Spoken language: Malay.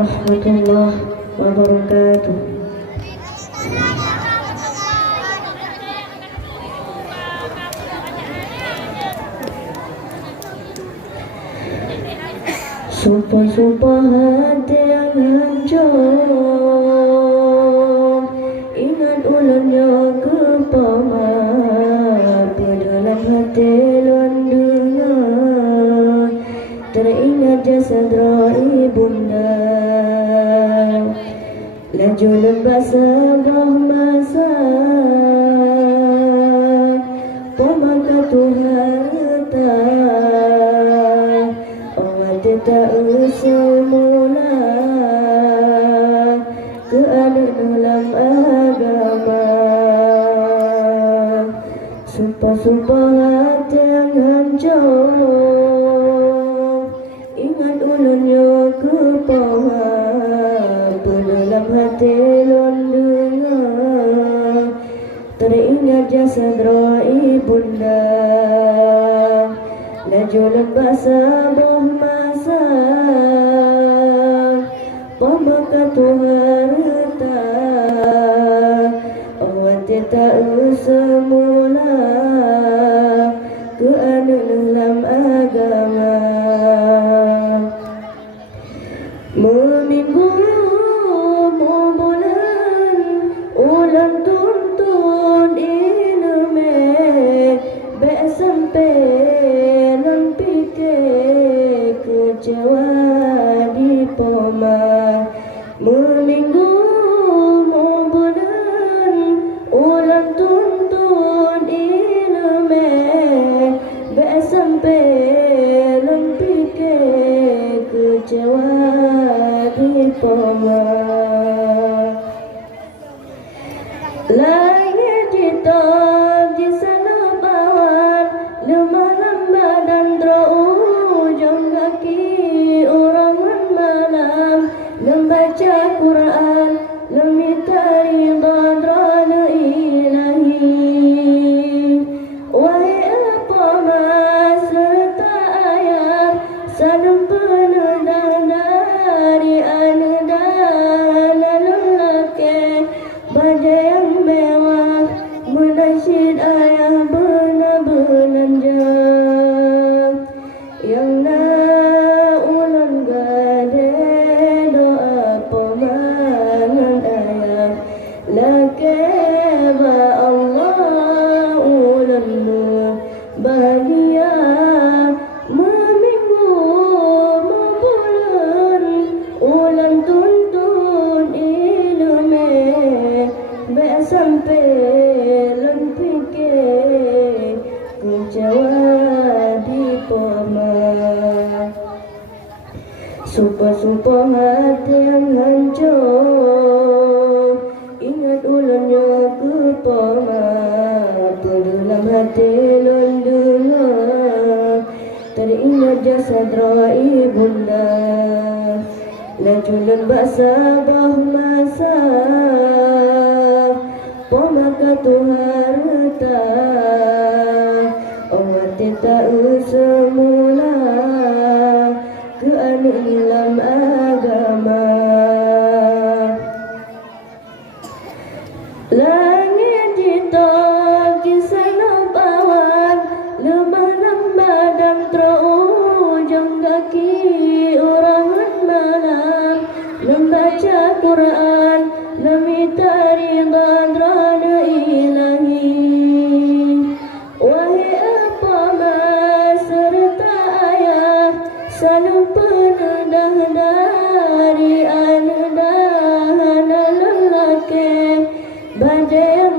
warahmatullahi wabarakatuh. Sumpah-sumpah hati yang hancur, ingat ulangnya kepama, dalam hati lon dengar, teringat jasad roh ibunda, laju lembasa masa, pemangkat harta, tak semula keadaan dalam agama. Sumpah-sumpah hati yang hancur, ingat ulunnya kepawa, dalam hati lon dengar, teringat jasad roh ibunda, laju lembasa masa, pemangkat harta, awat tak semula keadaan dalam agama. Meminggu bulan ulang tuntun ilmu baik sampai non pikir kecewa di poma. Meminggu bulan ulang tuntun ilmu baik sampai non pikir kecewa di poma. Langit hitam di sana bawah, lemah lambat dan terujung kaki orang malam, membaca Quran, meminta ridha drana ilahi. Wahai apa mas serta ayah, salam penedah dari anda lalu laki, baju yang mewah, menasyid ayah belanja, yang nak ulang gade doa pemangan ayah, laki ba Allah ulang bahagia. Meminggu bulan ulang tuntun ilmu baik sampai lon fikir kecewa di poma. Sumpah-sumpah hati yang hancur, ingat ulangnya kepama, dalam hati lon dengar, teringat jasad roh ibunda, laju lembasa masa, pemangkat harta, awat tak semula keadaan dalam agama. Langit hitam di sana bawah, lemah lambat dan terujung kaki orang malam, membaca Quran, meminta ridha drana ilahi. Wahai apa mas serta ayah, salam penedah dari anda lelaki, baju